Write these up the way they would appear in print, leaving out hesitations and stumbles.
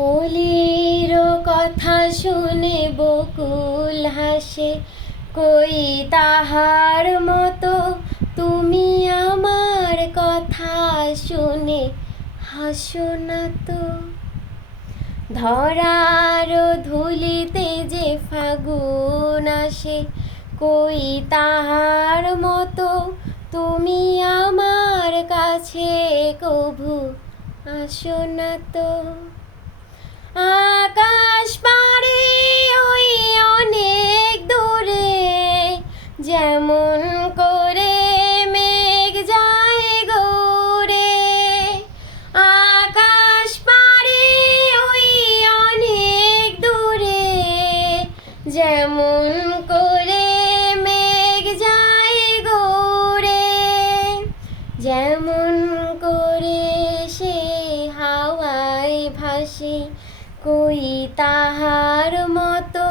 অলির কথা শুনে বকুল হাসে, কই তাহার মতো তুমি আমার কথা শুনে হাসো না তো। ধরার ধুলিতে যে ফাগুন আসে, কই তাহার মতো তুমি আমার কাছে কভু আসো না তো। আকাশ পারে ওই অনেক দূরে, যেমন করে মেঘ যায় গৌরে। আকাশ পারে ওই অনেক দূরে, যেমন করে মেঘ যায় গৌরে। যেমন করে সে হাওয়ায় ভাসে, কই তাহার মতো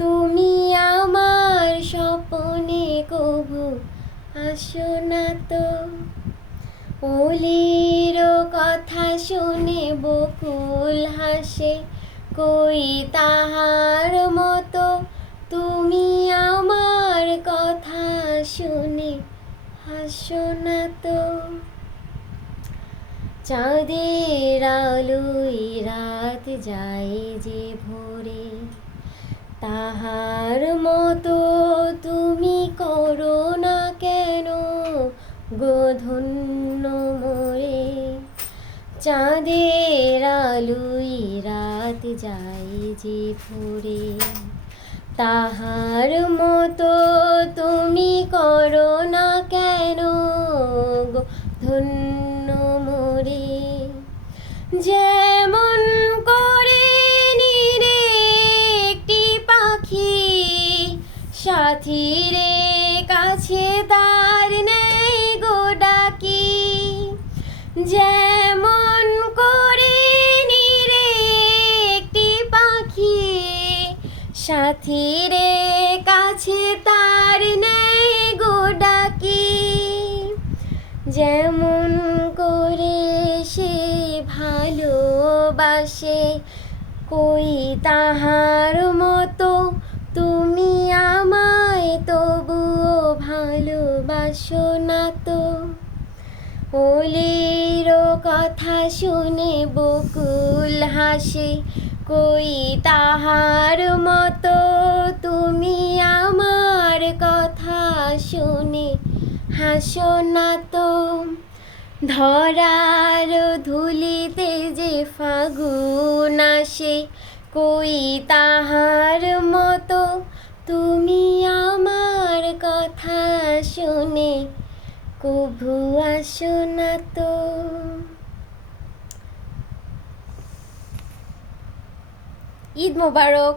তুমি আমার স্বপ্নে কভু আসো না তো। অলির কথা শুনে বকুল হাসে, কই তাহার মতো তুমি আমার কথা শুনে হাসো না তো। চাঁদের আলোয় রাত যায় যে ভোরে, তাহার মতো তুমি করো না কেন গো ধন্য মোরে। চাঁদের আলোয় রাত যায় যে ভোরে, তাহার মতো তুমি করো না কেন গো ধন্য মোরে। যেমন করে নিরে একটি পাখি, সাথীরে কাছে তার নেই গো ডাকি। যেমন করে নিরে একটি পাখি, সাথীরে কাছে তার নেই গো ডাকি। যেমন করে সে ভালোবাসে, কই তাহার মতো তুমি আমায় তবুও ভালোবাসো না তো। অলির কথা শুনে বকুল হাসে, কই তাহার মতো তুমি আমার কথা শুনে হাসো না তো। ধরার ধুলিতে যে ফাগুন আসে, কই তাহার মতো তুমি আমার কথা শুনে কভু আসো না তো। ঈদ মোবারক।